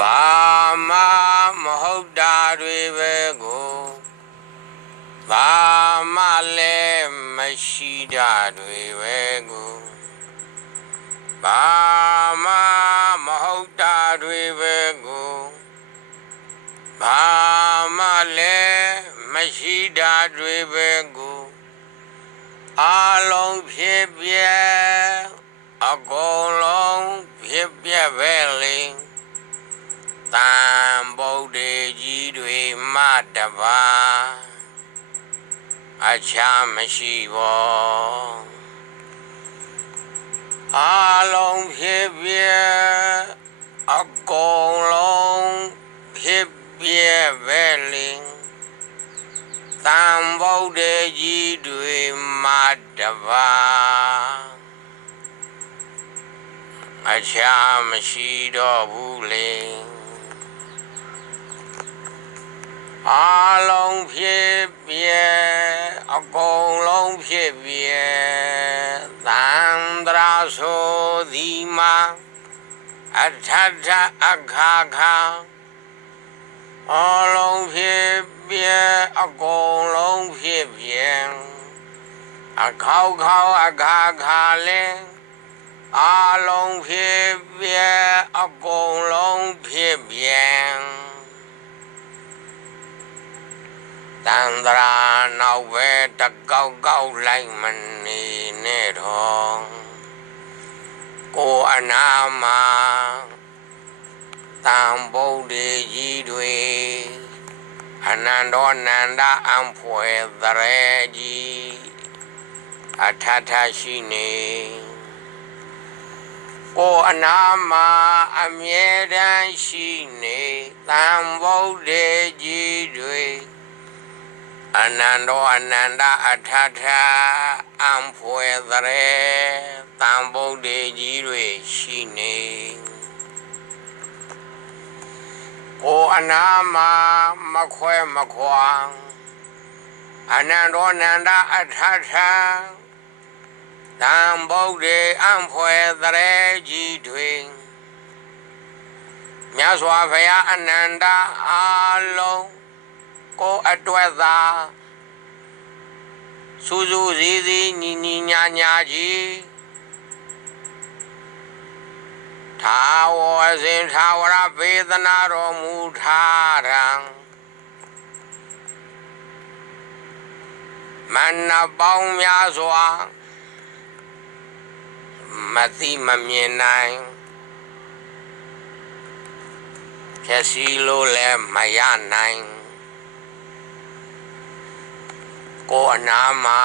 ဘာမှမဟုတ်တာတွေပဲကိုဘာမှလည်းမရှိတာတွေပဲကိုဘာမှမဟုတ်တာတွေပဲကိုဘာမှလည်းမရှိတာတွေပဲကိုအလုံးဖြစ်ပြဲအကုန်လုံးဖြစ်ပြဲပဲလေ တန်ဗုဒ္ဓကြီးတွေမတပါအချမ်းမရှိဘောအလုံးဖြစ်ပြဲအကုန်လုံးဖြစ်ပြဲပဲလေတန်ဗုဒ္ဓကြီးတွေမတပါအချမ်းမရှိတော့ဘူးလေ အလုံးဖြစ်ပြဲအကုန်လုံးဖြစ်ပြဲသန္တရာဆိုဒီမှာအထထအခါခါအလုံးဖြစ်ပြဲအကုန်လုံးဖြစ်ပြဲအခေါက်ခေါက်အခါခါလဲအလုံးဖြစ်ပြဲအကုန်လုံးဖြစ်ပြဲ တန္တရာနောက်ပဲတကောက်ကောက်လိုက်မနေနဲ့တော့ကိုအနာမှာတန်ဗုဒ္ဓကြီးတွေအနန္တောနန္ဒအံဖွယ်သရေကြီးအထထရှိနေကိုအနာမှာအမြဲတမ်းရှိနေတန်ဗုဒ္ဓကြီးတွေ အနန္တောအနန္တအထထအံဖွယ်သရေတန်ဗုဒ္ဓကြီးတွေရှိနေကိုအနာမှာမခွဲမခွာအနန္တောအနန္တအထထတန်ဗုဒ္ဓအံဖွယ်သရေကြီးတွေမြတ်စွာဘုရားအနန္တအာလုံး ကိုအတွက်သာစူးစူးစည်းစည်းညီညီညာညာကြီးသာဝစဉ်သာဝရပေသနာတော်မူထားရန်မနပေါင်းများစွာမသိမမြင်နိုင်ဖြစ်စီလို့လည်းမရနိုင် ကိုအနာမှာ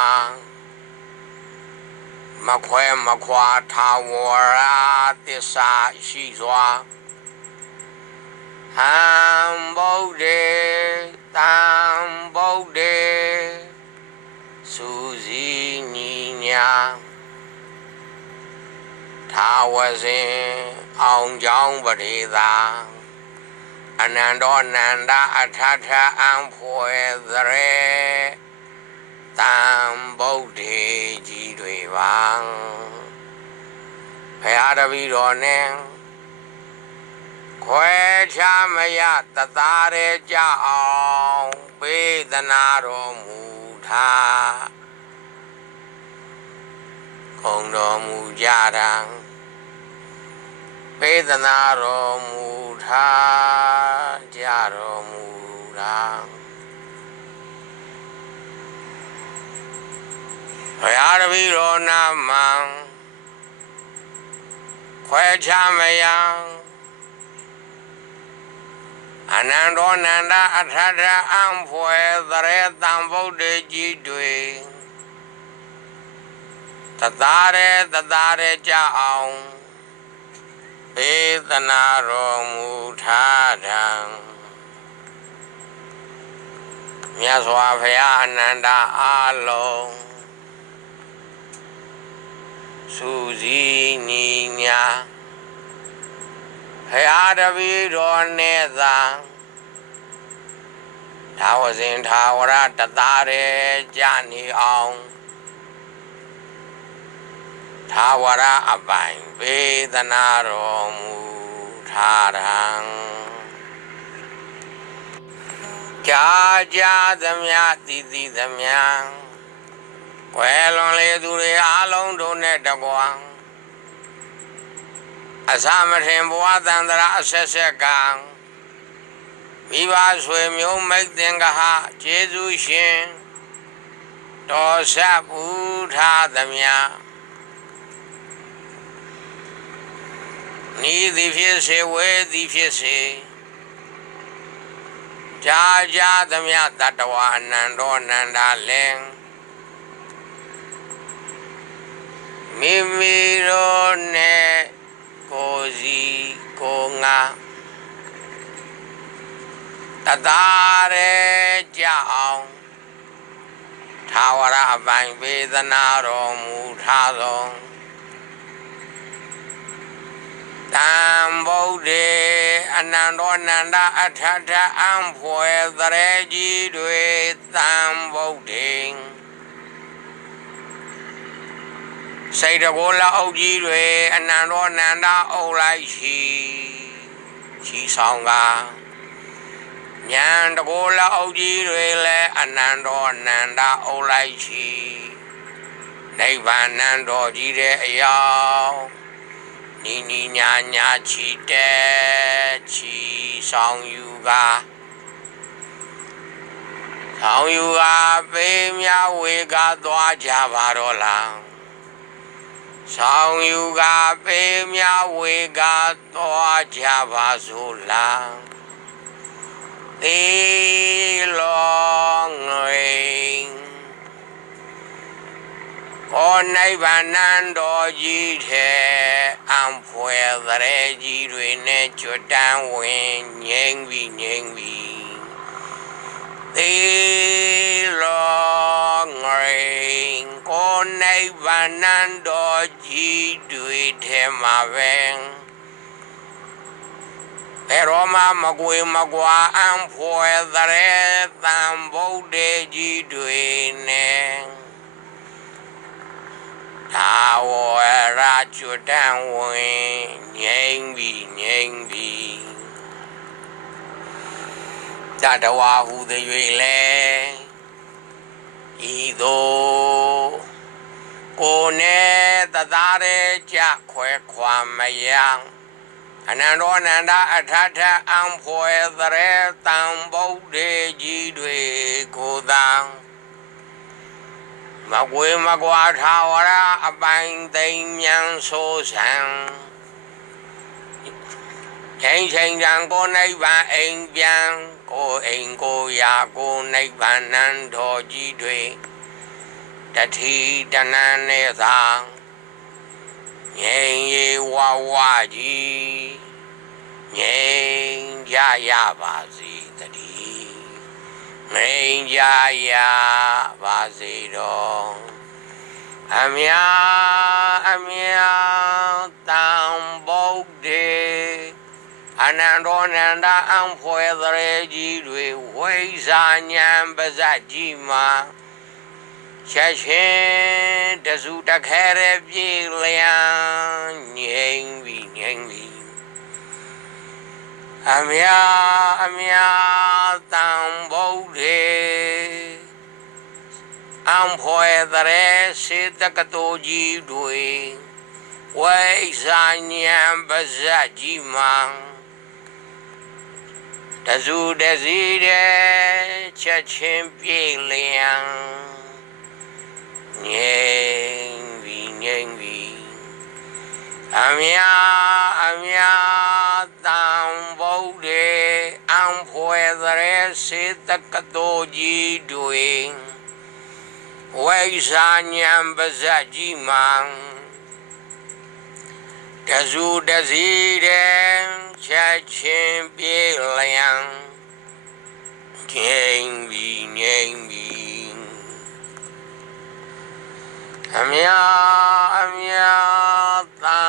မခွဲမခွာထာဝရသစ္စာရှိစွာဟံဗုဒ္ဓေတံဗုဒ္ဓေစူစီညီညာထာဝစဉ်အောင်ကြောင်းပရိသာအနန္တောနန္ဒအထထအံဖွယ်သရေ တံဗုဒ္ဓေကြီးတွေပါဖရာတပည့်တော်နဲ့ခွဲခြားမရတသားရဲကြအောင်ပေးသနာတော်မူထားခုံတော်မူကြတာပေးသနာတော်မူထားကြတော်မူတာ ဘုရားတပည့်တော်နာမံခွဲခြားမယံအနန္တောနန္ဒအထထအံဖွယ်သရေတံဗုဒ္ဓကြီးတွေတသားရဲတသားရဲကြအောင်ပေသနာတော်မူထားတံမြတ်စွာဘုရားအနန္တအားလုံး စူစီနီညာဖရာတပည့်တော်နဲ့သာသာဝစဉ်သာဝရတသားရဲကြာနေအောင်သာဝရအပိုင်ဝေဒနာတော်မူထာရံကြာကြာသမြတိတိသမြ ယ်လွန်လေသူတွေအားလုံးတို့နဲ့တကွာအသမထင်ဘဝတန္တရာအဆက်ဆက်ကမိဘဆွေမျိုးမိတ်သင်္ကဟကျေးဇူးရှင်တော်ဆက်ပူထားသမျှနီးသည်ဖြစ်စေဝဲသည်ဖြစ်စေကြာကြာသမျှတတဝအနန္တောအနန္တလင် မိမိတို့နဲ့ကိုစီကိုငါတသားရဲကြအောင်သာဝရအပိုင်ပေသနာတော်မူထားသောတံဗုဒ္ဓေအနန္တောအနန္တအထထအံဖွယ်သရေကြီးတွေတံဗုဒ္ဓေ စိတ်တကောလအုပ်ကြီးတွေအနန္တောအနန္တအုပ်လိုက်ရှိချီဆောင်ကဉာဏ်တကောလအုပ်ကြီးတွေလည်းအနန္တောအနန္တအုပ်လိုက်ရှိနိဗ္ဗာန်နန္တော်ကြီးတဲ့အယောင်နီနီညာညာချီတဲချီဆောင်ယူကဆောင်ယူကပေးမြဝေကသွားကြပါတော့လား ဆောင်ယူကပေးမြဝေကသွားကြပါစို့လားသေလောငွေဩနိဗ္ဗာန်တော်ကြီးထဲအံဖွယ်သရေကြီးတွေနဲ့ကြွတ န်းဝင်ငြိမ့်ပြီးငြိမ့်ပြီးသေလောငရေကိုနိဗ္ဗာန်တော်ကြီးတွေထဲမှာပဲဘယ်တော့မှမကွေမကွာအံဖွယ်သရေ တန်ဗုဒ္ဓကြီးတွေနဲ့သာဝရကျွတံဝင်ငြိမ့်ပြီးငြိမ့်ပြီးတတဝဟုသည်၍လဲဤသို့ကိုနဲ့တသားရဲ့ကြခွဲခွာမယံအနန္တောအနန္တအထထအံဖွယ်သရေတံဗုဒ္ဓကြီးတွေကိုသာမကွေမကွာထာဝရအပိုင်သိမ့်မြန်ဆိုးဆံချိန်ချိန်တန်ကိုနိဗ္ဗာန်အိမ်ပြန် ကိုအိမ်ကိုရာကိုနိဗ္ဗာန်နံတော်ကြီးတွေတတိတဏ္ဍနဲ့သာငြိမ်ရေဝဝကြီးငြိမ်ကြရပါစေတည်းငြိမ်ကြရပါစေတော့အမြအမြ အံဖွယ်သရေကြီးတွေဝိဇာဉဏ်ပါဇတ်ကြီးမှာချက်ချင်းတစုတခဲရပြေလျံငြိမ်ပြီးငြိမ်ပြီးအမြအမြတံဗုဒ္ဓေအံဖွယ်သရေစေတကတိုကြီးတွေဝိဇာဉဏ်ပါဇတ်ကြီးမှာ တစုတစည်းတဲ့ချက်ချင်းပြေလျံငြိမ်ပြီးငြိမ်ပြီးအမြအမြတံဗုဒ္ဓေအံဖွယ်သရေစေတကတိုကြီးတွေဝိဇာဉံပါဇတ်ကြီးမှတစုတစည်းတဲ့ ချက်ချင်းပြေလျံငြိမ်ပြီးငြိမ်ပြီးအမြအမြတံ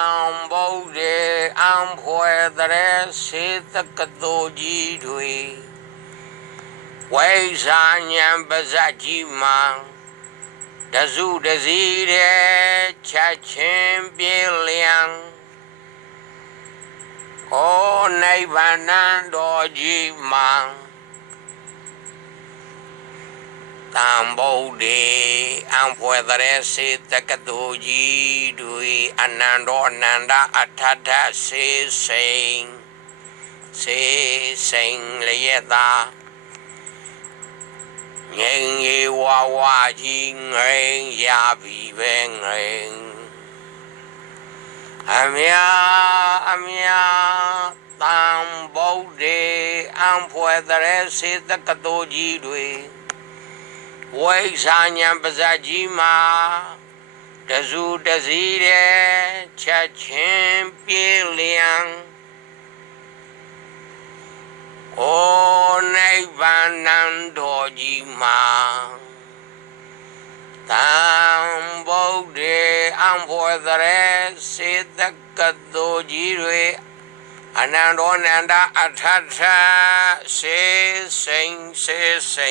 ဗုဒ္ဓေအံဖွယ်တရေစေတကတိုကြီးတွေဝိဇာဉံပါဇတ်ကြီးမှတစုတစည်းတဲ့ချက်ချင်းပြေလျံ ဩနိဗ္ဗာန်တော်ကြီးမှာတံဗုဒ္ဓေအံဖွယ်တဲ့စေတကတူကြီးတွေအနန္တောအနန္တအထထစေစိန်စေစိန်လျက်သာငိန်ရေဝါဝါကြီးငိန်ရပြီပဲငိန် အမြအမြတံဗုဒ္ဓေအံဖွယ်တဲ့စေတကတူကြီးတွေဝိဇာညာပါဇက်ကြီးမှာတစုတစည်းတဲ့ချက်ချင်းပြေးလျံဩနိဗ္ဗာန်နံတော်ကြီးမှာတံဗုဒ္ဓေ အံဘောသရေစေတကတောကြီးတွေအနန္တောနန္ဒအထထစေစိန်စေစိ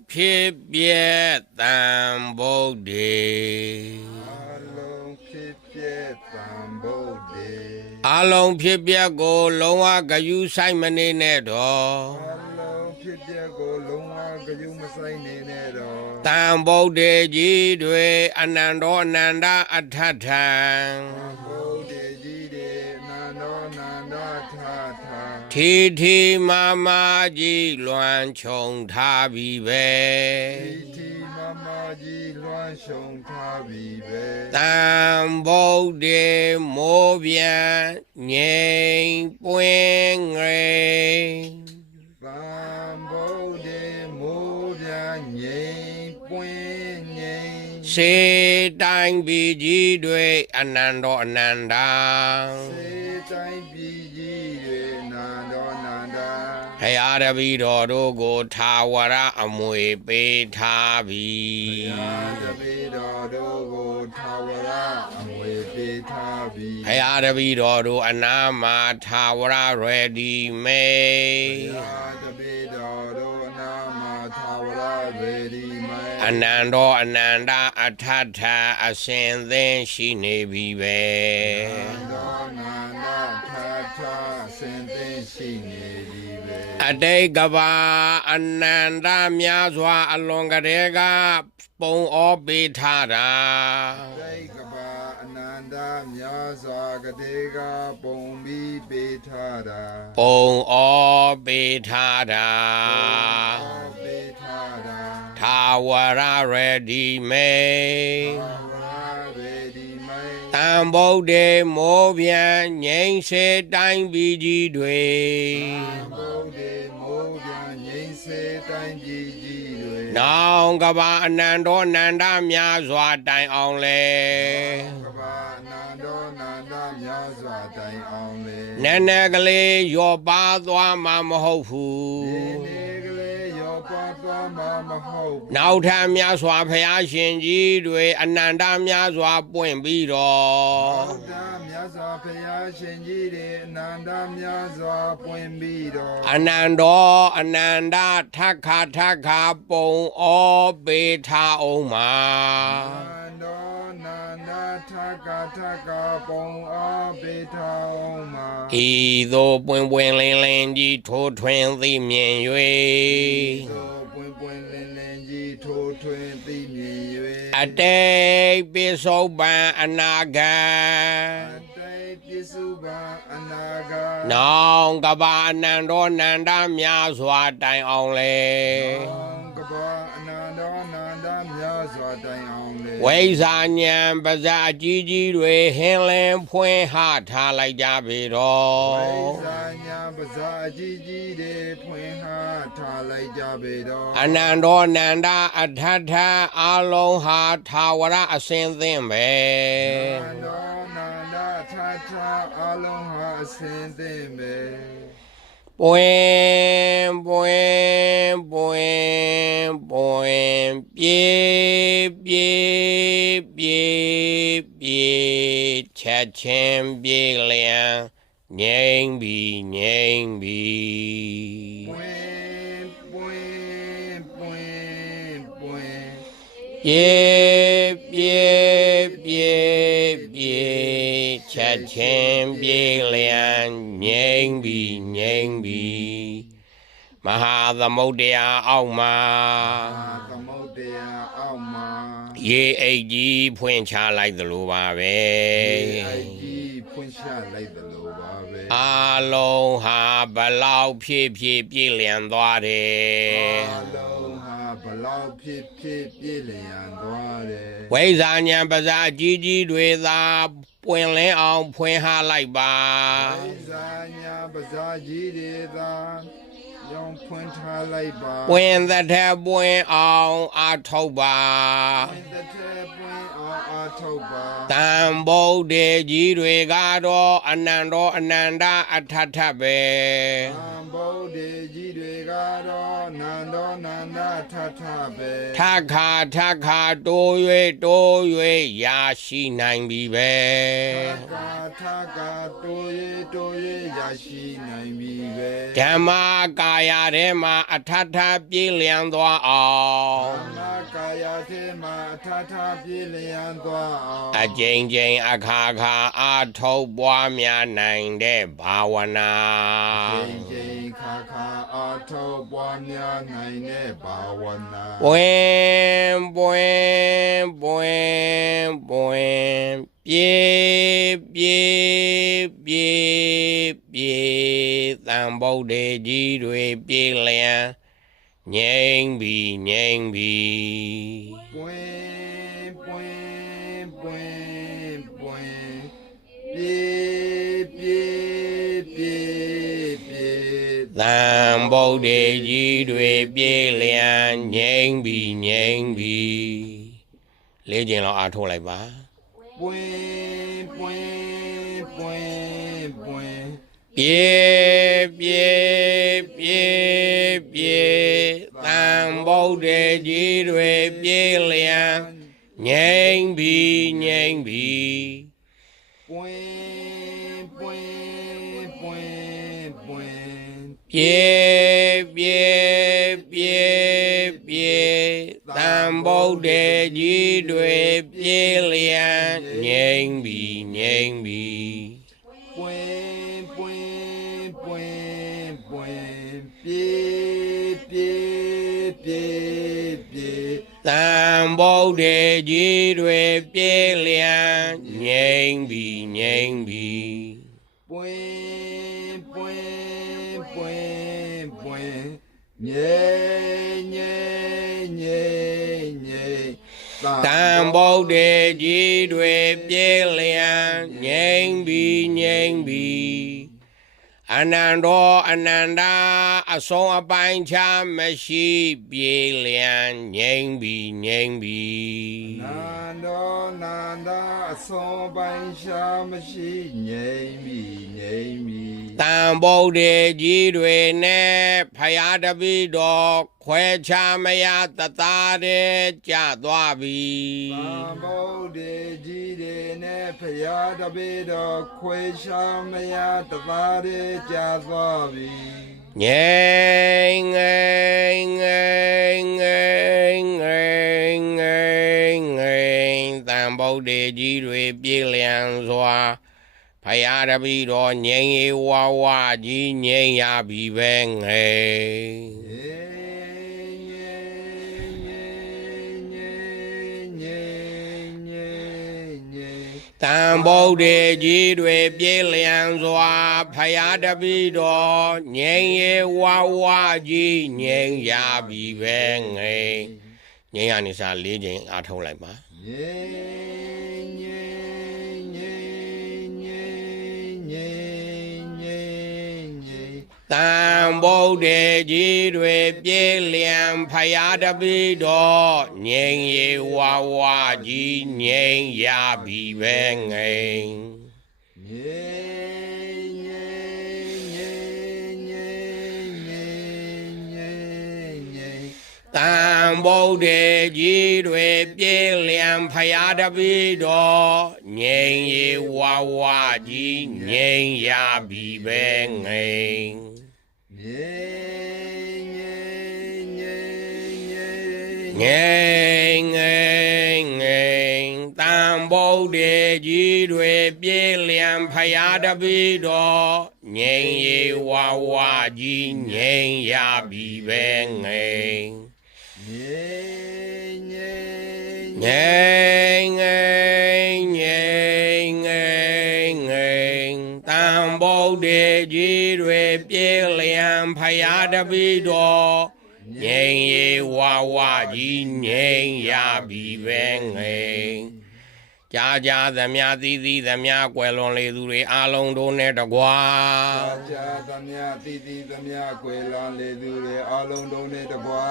ဖြစ်ပြက်တံဗုဒ္ဓေအလုံးဖြစ်ပြည့်တံဗုဒ္ဓေအာလုံးဖြစ်ပြက်ကို လုံးဝဂယုဆိုင်မနေနဲ့တော့အလုံးဖြစ်ပြည့်ကိုလုံးဝကြုံမဆိုင်နေနဲ့တော့တံဗုဒ္ဓေကြီးတွေအနန္တောအနန္တအထထံ ထာထီထီမာမာကြီးလွန်ခြုံထားပြီပဲဒီတီမမကြီးလွှမ်းရှုံထားပြီပဲတံဗုဒ္ဓေမိုးပြန်ငိမ်ပွင့်ငရိမ်သံဗုဒ္ဓေမိုးပြငိမ်ပွင့်ငိမ်စေတိုင်းပြည်ကြီးတွေအနန္တောအနန္တာစေတိုင်း ဖရာတပည့်တော်တို့ကိုသာဝရအမွေပေးထားပြီရာတပိတော်တို့ကိုထာဝရအမွေပေးထားပြီဖရာတပည့်တော်တို့အနာမှာသာဝရရယ်ဒီမေရာတပိတော်တို့အနာမထာဝရရေဒီမေအနန္တောအနန္တအထထအစဉ်သင်ရှိနေပြီပဲသောနာနာထာထာစင်သိရှိနေပြီပဲ အတိတ်ကဘာအနန္တများစွာအလွန်ကလေးကပုံဩပေးထားတာသိကဘာအနန္တမြာစွာကတိကပုံပြီးပေးထားတာပုံဩပေးထားတာပေးထားတာသာဝရရယ်ဒီမေထာဝရရေဒီမေတံဗုဒ္ဓေမောပြန်ငိမ့်စေတိုင်းပြည်ကြီးတွေဘုဒ္ဓေမိုးပြန်ငိမ့်စေ တိုင်းပြည်ကြီးတွေနောင်ကဘာအနန္တောအနန္တများစွာတိုင်အောင်လေကဘာအနန္တောနန္ဒများစွာတိုင်အောင်လေနည်းနည်းကလေးရောပါသွားမှာမဟုတ်ဘူး နောက်ထပ်များစွာဖရာရှင်ကြီးတွေအနန္တများစွာပွင့်ပြီးတော့ဘုရားမြတ်စွာဘုရားရှင်ကြီးတွေအနန္တများစွာပွင့်ပြီးတော့အနန္တောအနန္တထက္ခထက္ခပုံဩပေထားအောင်မှာအန္တောနန္ဒထကထကပုံအားပေးထောင်းမှာဤသို့ပွင့်ပွင့်လင်းလင်းကြီးထိုးထွင်းသိမြင်၍ ထိုးထွင်းသိမြင်အ၍တိတ်ပိစုပန်အနာဂံအတိတ်ပြစ္စုပန်အနာဂတ်နောင်ကဘာအနန္တောနန္ဒများစွာတိုင်အောင်လေကဘာအနန္တောနန္ဒများစွာတိုင်အောင်လေဝိဇာဉဏ်ပါဇာအကြီးကြီးတွေဟင်းလင်းဖွင့်ဟထားလိုက်ကြပေတော့ဝိဇာညာပဇာအကြီးကြီးတွေဖွင့်ဟာ ထားလိုက်ကြပေတော့အနန္တောနန္ဒအထထအလုံးဟာသာဝရအစင်သင့်ပဲနန္ဒောနန္ဒထာထာအလုံးဟာအစင်သင့်ပဲပွင့်ပွင့်ပွင့်ပွင့်ပြေပြေပြေပြေချက်ချင်းပြေလျံငိမ့်ပြီငိမ့်ပြီပွင့် ပြေပြေပြေပြေချက်ချင်းပြေလျံငိမ့်ပြီငိမ့်ပြီမဟာသမုဒ္ဒရာအောက်မှာအာသမုဒ္ဒရာအောက်မှာရေအိတ်ကြီးဖွင့်ချလိုက်သလိုပါပဲအိုက်ကြီးဖွင့်ချလိုက်သလိုပါပဲအာလုံးဟာဘလောက်ဖြည့်ဖြည့်ပြည့်လျံသွားတယ်အလုံးဟာဘ လောက်ဖြစ်ဖြစ်ပြည့်လျံသွားတယ်ဝိဇာဉဏ်ပဇာကြီးကြီးတွေသာပွင့်လင်းအောင်ဖွင့်ဟလိုက်ပါဝိဇာညာပဇာကြီးတွေသာရောင်ဖွင့်ထားလိုက်ပါပွင့်သက်ထက်ပွင့်အောင်အာထုတ်ပါပွင့်တဲ့ထဲပွင့်အောင်အားထုတ်ပါတန်ဗုဒ္ဓေကြီးတွေကတော့အနန္တောအနန္တအထထပဲသံဗုဒ္ဓေကြီးတွေ ကတော့နန္ဒောနန္ဒထထပဲထခါထခါတိုး၍တိုး၍ရာရှိနိုင်ပြီပဲထကာထကာတိုးရတိုးရရရှိနိုင်ပြီပဲဓမ္မကာယထဲမှာအထထပြေးလျံသွားအောင်ဓမ္မကာယထဲမှာထထပြည့်လျံသွားအောင်အကျဉ်းချင်းအခါခါအာထုတ်ပွားများနိုင်တဲ့ဘာဝနာချိန်ချိန်ခါခါအားထုတ်ပွားများနိုင်တဲ့ဘာဝနာပွင့်ပွင့်ပွင့်ပွင့်ပြေပြေပြေပြေတန်ဗုဒ္ဓေကြီးတွေပြေလျံငိမ့်ပြီငိမ့်ပြီပွ ဗုဒ္ဓေကြီးတွေပြေလျံငိမ့်ပြီငိမ့်ပြီလေးကျင်တော့အားထုတ်လိုက်ပါပွင့်ပွင့်ပွင့်ပွင့်ပြေပြေပြေပြေတန်ဗုဒ္ဓေကြီးတွေပြေလျံငိမ့်ပြီငိမ့်ပြီပွင့်ပွင့်ပွင့်ပွင့်ပြေ ပြေပြေပြေတန်ဗုဒ္ဓေကြီးတွေပြေလျံငိမ့်ပြီငိမ့်ပြီပွင့်ပွင့်ပွင့်ပွင့်ပြေပြေပြေပြေတန်ဗုဒ္ဓေကြီးတွေပြေလျံ အနန္တောအနန္တာအဆုံးအပိုင်းချမရှိပြေလျံငိမ့်ပြီငိမ့်ပြီနန္ဒောနန္ဒာအစောပိုင်းရှာမရှိငြိမ့်ပြီငြိမ့်ပြီတန်ဗုဒ္ဓေကြီးတွေနဲ့ဖယားတပိတော်ခွဲခြားမရတသားတဲ့ကြသွားပြီသံဗုဒ္ဓေကြီးတွေနဲ့ဖရာတပေတော်ခွေရှာမရတသားတွေကြာသွားပြီ ငိမ့်ငိမ့်ငိမ့်ငိမ့်ငိမ့်ငိမ့်ငိမ့်တန်ဗုဒ္ဓေကြီးတွေပြေးလျံစွာဖယားတပိတော် ဗုဒ္ဓေကြီးတွေပြေးလျံစွာဖယားတပိတော်ငြိမ်ရေဝါဝါကြီးငြိမ်ရပြီပဲငိမ်ငြိမ်ရနေစား၄ချိန်အားထုတ်လိုက်ပါငြိ တန်ဗုဒ္ဓေကြီးတွေပြေးလျံဖယားတပိတော်ငြိမ်ရေဝါဝါကြီးငြိမ်ရပြီပဲငိမ်ငြိမ်ငြိမ်ငြိမ်ငြိမ်ငြိမ်ငြိမ်ငြိမ်တန်ဗုဒ္ဓေကြီးတွေပြေးလျံဖယားတပိတော်ငြိမ်ရေဝါဝါကြီးငြိမ်ရပြီပဲငိမ် ငြိမ်ငိမ်ငိမ်ငိမ်တန်ဗုဒ္ဓေကြီးတွေပြေးလျံဖယားတပိတော်ငြိမ်ရေဝါဝါကြီးငြိမ်ရပြီပဲငိမ်ငြိမ်ငြိမ်ငိမ်ငိမ်ငိမ်ငိမ်ငိမ်တန်ဗုဒ္ဓေကြီးတွေပြေးလျံဖယားတပိတော် ငိမ်ရေဝါဝါကြီးငိမ်ရပြီပဲငိမ်ကြာကြာသမျှသီးသီးသမျှကွယ်လွန်လေသူတွေအလုံးတို့နဲ့တကွာအာချာသမျှတိတိသမျှကွယ်လန်းလေသူတွေအလုံးတုံးနဲ့တကွာ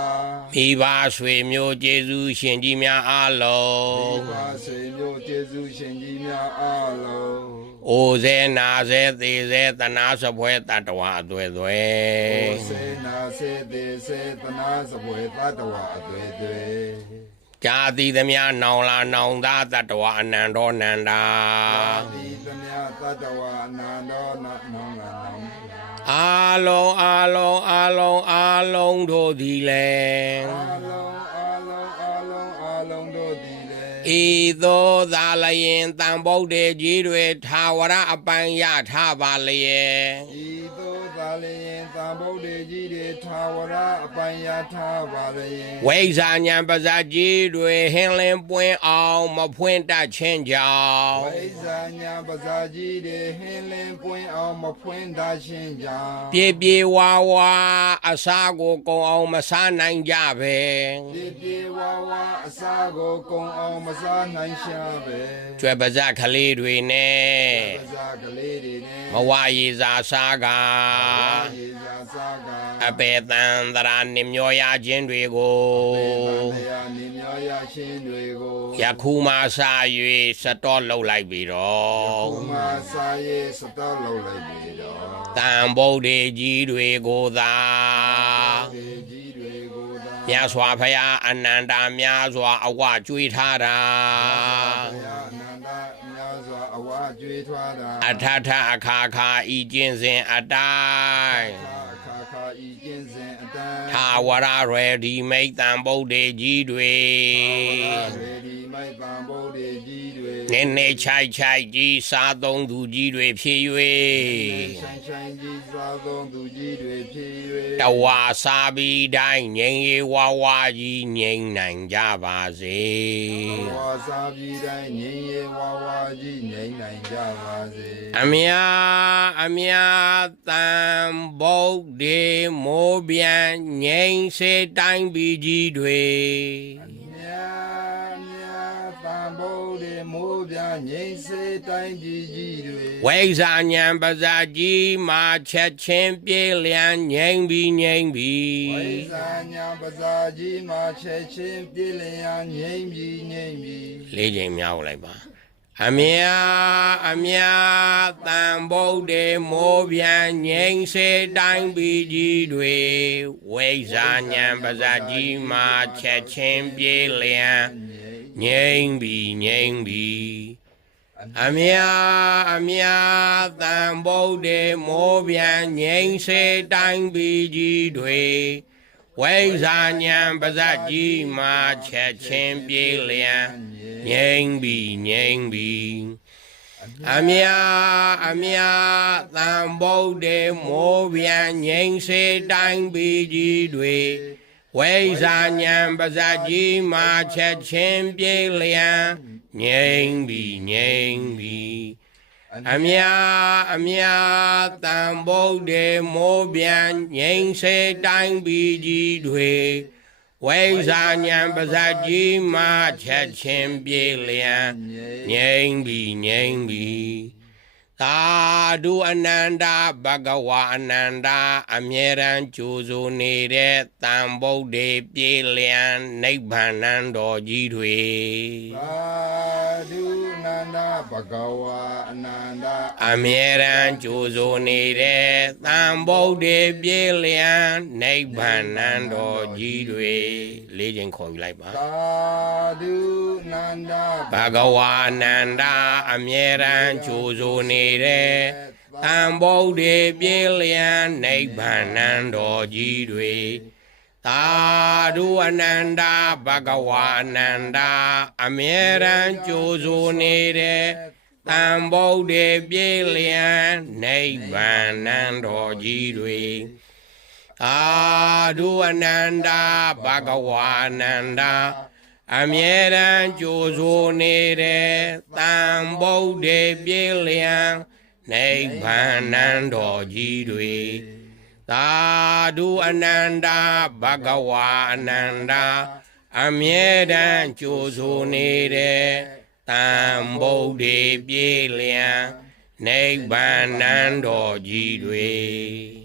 မိဘဆွေမျိုးကျေးဇူးရှင်ကြီးများအလုံးဒီပါစေမျိုးကျေးဇူးရှင်ကြီးများအလုံး အိုဇဲနာဇဲသေးဇဲတနာစပွဲတတဝအသွဲသွဲကိုစေနာစေတေစေတနာစပွဲတတဝအသွေသွေကြာတိသမျှနောင်လာနောင်သားတတဝအနန္တောနန္တာဒီသမျှတတဝအနန္တောနနောင်လာနောင်အာလုံးအာလုံးအာလုံးအာလုံးတို့သည်လေအလုံးအလုံး ဤသောသာလျင်တန်ဗုဒ္ဓေကြီးတွေထာဝရအပန်းရထပါလျက်ဤသို့သာလျင်သံ ဗုဒ္ဓကြီးတွေထာဝရအပိုင်ရထားပါလျင်ဝိဇာညာပဇာကြီးတွေဟင်းလင်းပွင့်အောင်မဖွင့်တတ်ခြင်းကြောင့်ဝိဇာညာပဇာကြီးတွေဟင်းလင်းပွင့်အောင်မဖွင့်တာရှင်းကြောင်းပြေပြေဝါဝါအစာကိုကုံအောင်မစားနိုင်ကြပဲပြေပြေဝါဝါအစာကိုကုံအောင်မစားနိုင်ရှာပဲကျွဲပါဇကလေးတွေနဲ့ပဇာကလေးတွေနဲ့မဝရီစာစားကရေစာစားကအပေတန်တရာနှမျောရခြင်းတွေကိုတရားနေမြောရရှင်တွေကိုယခုမှစ၍စတော်လှုပ်လိုက်ပြီတော့ဘုမာစာရေးစတော်လုံးလိုက်ပြီတော့တန်ဗုဒ္ဓေကြီးတွေကိုသာဒီကြီးတွေကိုသာမြတ်စွာဘုရားအနန္တာများစွာအဝကျွေးထားတာဘုရားအနန္တများစွာအဝါကျွေးထွားတာအထထအခါခါဤကျင့်စဉ်အတိုင်းခါခါ ဤကျင့်စဉ်အတိုင်းထာဝရရေဒီမိတ်တံဗုဒ္ဓေကြီးတွေရေဒီမိုက်ပံဗုဒ္ဓကြီးတွေနေနေချိုက်ချိုက်ကြီးစားသုံးသူကြီးတွေဖြစ်ဆိုင်ဆိုင်ကြီးစွာသောသူကြီးတွေဖြစ်၍၍ တဝါစားပြီးတိုင်းငြိမ်ရေဝါဝါကြီးငြိမ်နိုင်ကြပါစေဝါစာပြည်တိုင်းငြိမ်ရေဝါဝါကြီးငြိမ်နိုင်ကြပါစေအမြအမြတန်ဗုဒ္ဓေမိုးပြန်ငြိမ်စေတိုင်းပြည်ကြီးတွေမြာမြာပံ ဗုဒ္ဓမိုးပြငြိမ်စေတိုင်းကြီးကြီးတွေဝိဇာညံပဇာကြီးမှာချက်ချင်းပြေးလျံငြိမ်ပြီးငြိမ်ပြီးဝိဇာညာပဇာကြီးမှာချက်ချင်းပြည့်လျာငြိမ်ပြီးငြိမ်ပြီးလေးချိန်မြောက်လိုက်ပါအမြအမြတန်ဗုဒ္ဓေမိုးပြန်ငြိမ်စေတိုင်းပြည်ကြီးတွေဝိဇာညံပဇာကြီးမှာချက်ချင်းပြေးလျံ ငြိမ်ငြိမ်ပြီးငြိမ်ပြီးအမြအမြတန်ဗုဒ္ဓေမိုးပြန်ငြိမ်စေတိုင်းပြည်ကြီးတွေဝိဇာညံပဇတ်ကြီးမှာချက်ချင်းပြေးလျံငြိမ်ပြီးငြိမ်ပြီးအမြအမြတန်ဗုဒ္ဓေမိုးပြန်ငြိမ်စေတိုင်းပြည်ကြီးတွေ ဝိဇာညံပဇတ်ကြီးမှာချက်ချင်းပြေးလျံငြိမ်ပြီငြိမ်ပြီအမြအမြတန်ဗုဒ္ဓေမောပြန်ငြိမ်စေတိုင်းပြီးကြီးတွေဝိဇာညံပါဇတ်ကြီးမှချက်ချင်းပြေလျံငြိမ်ပြီငြိမ်ပြီ သာဓုအနန္တဘဂဝါအနန္တအမြဲတမ်းကြိုးစိုးနေတဲ့တန်ဗုဒ္ဓေပြေလျံနိဗ္ဗာန်တော်ကြီးတွေသာဓု နန္ဒဘဂဝါအနန္ဒအမြဲတမ်းကြိုးစိုးနေတဲ့သံဗုဒ္ဓေပြေလျံနိဗ္ဗာန်တော်ကြီးတွေလေးချိန်ခေါ်ယူလိုက်ပါသာဓုနန္ဒဘဂဝါနန္ဒအမြဲတမ်းကြိုးစိုးနေတဲ့သံဗုဒ္ဓေပြေလျံနိဗ္ဗာန်တော်ကြီးတွေ သာဓုအနန္တဘဂဝါအနန္တအမြဲတမ်းကြိုးစိုးနေတဲ့တံဗုဒ္ဓေပြေလျံနိဗ္ဗာန်တော်ကြီးတွေအာဒုအနန္တဘဂဝါအနန္တအမြဲတမ်းကြိုးစိုးနေတဲ့တံဗုဒ္ဓေပြေလျံနိဗ္ဗာန်တော်ကြီးတွေ သာဓုအနန္တဘဂဝါအနန္တအမြဲတမ်းကြိုးစိုးနေတဲ့တံဗုဒ္ဓေပြေလျံနိဗ္ဗာန်တော်ကြီးတွေ